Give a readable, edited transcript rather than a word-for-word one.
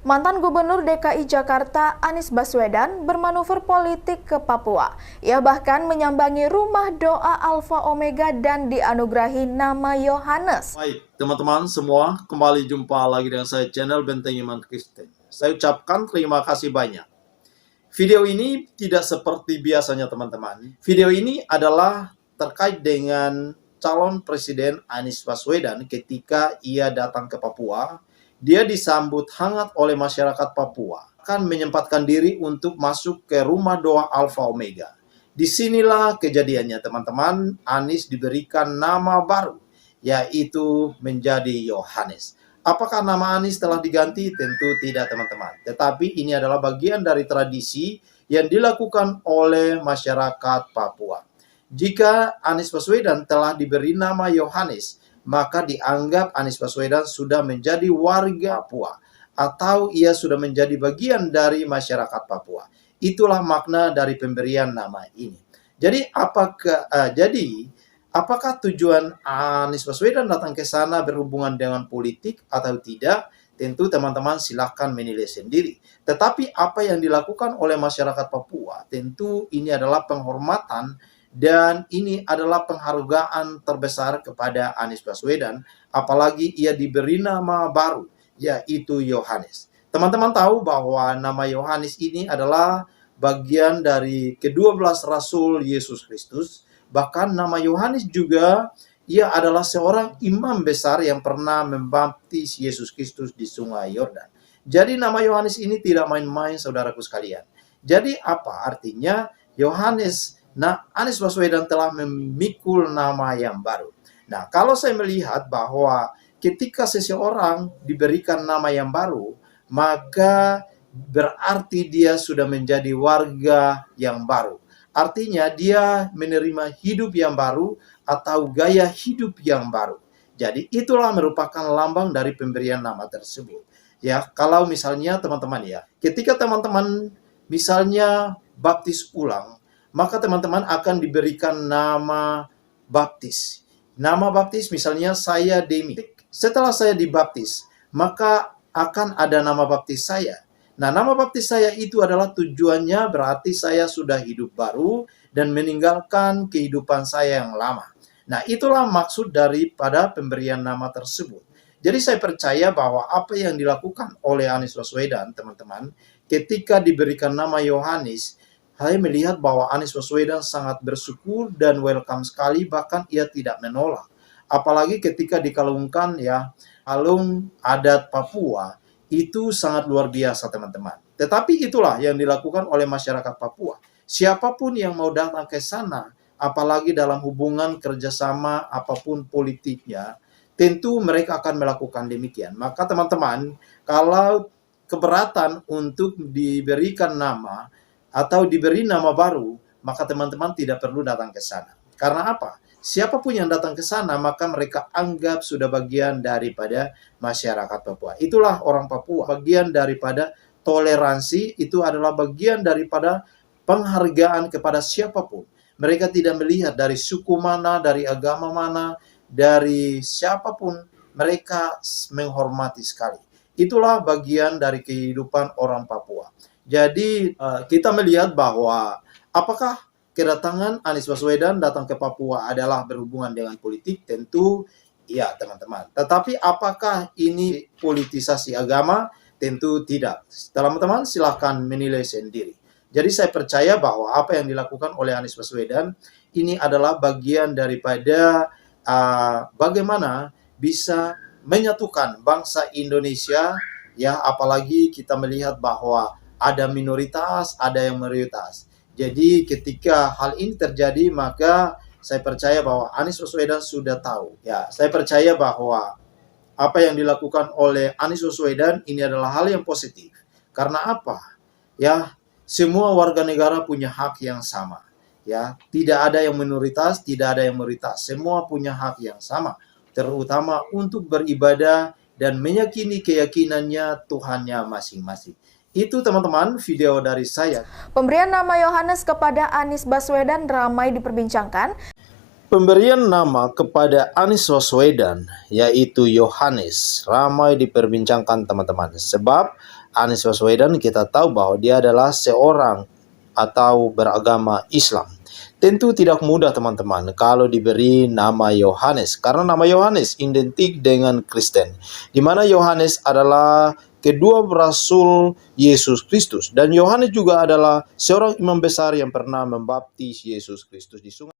Mantan Gubernur DKI Jakarta Anies Baswedan bermanuver politik ke Papua. Ia bahkan menyambangi rumah doa Alfa Omega dan dianugerahi nama Yohanes. Baik, teman-teman semua, kembali jumpa lagi dengan saya channel Benteng Iman Kristen. Saya ucapkan terima kasih banyak. Video ini tidak seperti biasanya teman-teman. Video ini adalah terkait dengan calon presiden Anies Baswedan ketika ia datang ke Papua. Dia disambut hangat oleh masyarakat Papua, akan menyempatkan diri untuk masuk ke rumah doa Alfa Omega. Disinilah kejadiannya teman-teman, Anies diberikan nama baru, yaitu menjadi Yohanes. Apakah nama Anies telah diganti? Tentu tidak teman-teman. Tetapi ini adalah bagian dari tradisi yang dilakukan oleh masyarakat Papua. Jika Anies Baswedan telah diberi nama Yohanes, maka dianggap Anies Baswedan sudah menjadi warga Papua atau ia sudah menjadi bagian dari masyarakat Papua. Itulah makna dari pemberian nama ini. Jadi apakah tujuan Anies Baswedan datang ke sana berhubungan dengan politik atau tidak? Tentu teman-teman silahkan menilai sendiri. Tetapi apa yang dilakukan oleh masyarakat Papua, tentu ini adalah penghormatan dan ini adalah penghargaan terbesar kepada Anies Baswedan, apalagi ia diberi nama baru, yaitu Yohanes. Teman-teman tahu bahwa nama Yohanes ini adalah bagian dari ke-12 Rasul Yesus Kristus. Bahkan nama Yohanes juga, ia adalah seorang imam besar yang pernah membaptis Yesus Kristus di Sungai Yordan. Jadi nama Yohanes ini tidak main-main saudaraku sekalian. Jadi apa artinya Yohanes? Nah, Anies Baswedan telah memikul nama yang baru. Nah, kalau saya melihat bahwa ketika seseorang diberikan nama yang baru, maka berarti dia sudah menjadi warga yang baru. Artinya dia menerima hidup yang baru atau gaya hidup yang baru. Jadi itulah merupakan lambang dari pemberian nama tersebut. Ya, kalau misalnya teman-teman ya, ketika teman-teman misalnya baptis ulang, maka teman-teman akan diberikan nama baptis. Nama baptis misalnya saya Demi. Setelah saya dibaptis, maka akan ada nama baptis saya. Nah, nama baptis saya itu adalah tujuannya berarti saya sudah hidup baru dan meninggalkan kehidupan saya yang lama. Nah, itulah maksud daripada pemberian nama tersebut. Jadi saya percaya bahwa apa yang dilakukan oleh Anies Baswedan, teman-teman, ketika diberikan nama Yohanes, saya melihat bahwa Anies Baswedan sangat bersyukur dan welcome sekali, bahkan ia tidak menolak. Apalagi ketika dikalungkan ya, kalung adat Papua, itu sangat luar biasa teman-teman. Tetapi itulah yang dilakukan oleh masyarakat Papua. Siapapun yang mau datang ke sana, apalagi dalam hubungan kerjasama apapun politiknya, tentu mereka akan melakukan demikian. Maka teman-teman, kalau keberatan untuk diberikan nama, atau diberi nama baru, maka teman-teman tidak perlu datang ke sana. Karena apa? Siapapun yang datang ke sana, maka mereka anggap sudah bagian daripada masyarakat Papua. Itulah orang Papua. Bagian daripada toleransi, itu adalah bagian daripada penghargaan kepada siapapun. Mereka tidak melihat dari suku mana, dari agama mana, dari siapapun, mereka menghormati sekali. Itulah bagian dari kehidupan orang Papua. Jadi kita melihat bahwa apakah kedatangan Anies Baswedan datang ke Papua adalah berhubungan dengan politik? Tentu iya teman-teman. Tetapi apakah ini politisasi agama? Tentu tidak. Teman-teman silahkan menilai sendiri. Jadi saya percaya bahwa apa yang dilakukan oleh Anies Baswedan ini adalah bagian daripada bagaimana bisa menyatukan bangsa Indonesia, ya, apalagi kita melihat bahwa ada minoritas, ada yang mayoritas. Jadi ketika hal ini terjadi, maka saya percaya bahwa Anies Baswedan sudah tahu. Ya, saya percaya bahwa apa yang dilakukan oleh Anies Baswedan ini adalah hal yang positif. Karena apa? Ya, semua warga negara punya hak yang sama. Ya, tidak ada yang minoritas, tidak ada yang mayoritas. Semua punya hak yang sama, terutama untuk beribadah dan meyakini keyakinannya Tuhannya masing-masing. Itu teman-teman video dari saya. Pemberian nama Yohanes kepada Anies Baswedan ramai diperbincangkan. Pemberian nama kepada Anies Baswedan, yaitu Yohanes, ramai diperbincangkan teman-teman. Sebab Anies Baswedan kita tahu bahwa dia adalah seorang atau beragama Islam. Tentu tidak mudah teman-teman kalau diberi nama Yohanes, karena nama Yohanes identik dengan Kristen, di mana Yohanes adalah kedua rasul Yesus Kristus, dan Yohanes juga adalah seorang imam besar yang pernah membaptis Yesus Kristus di sungai.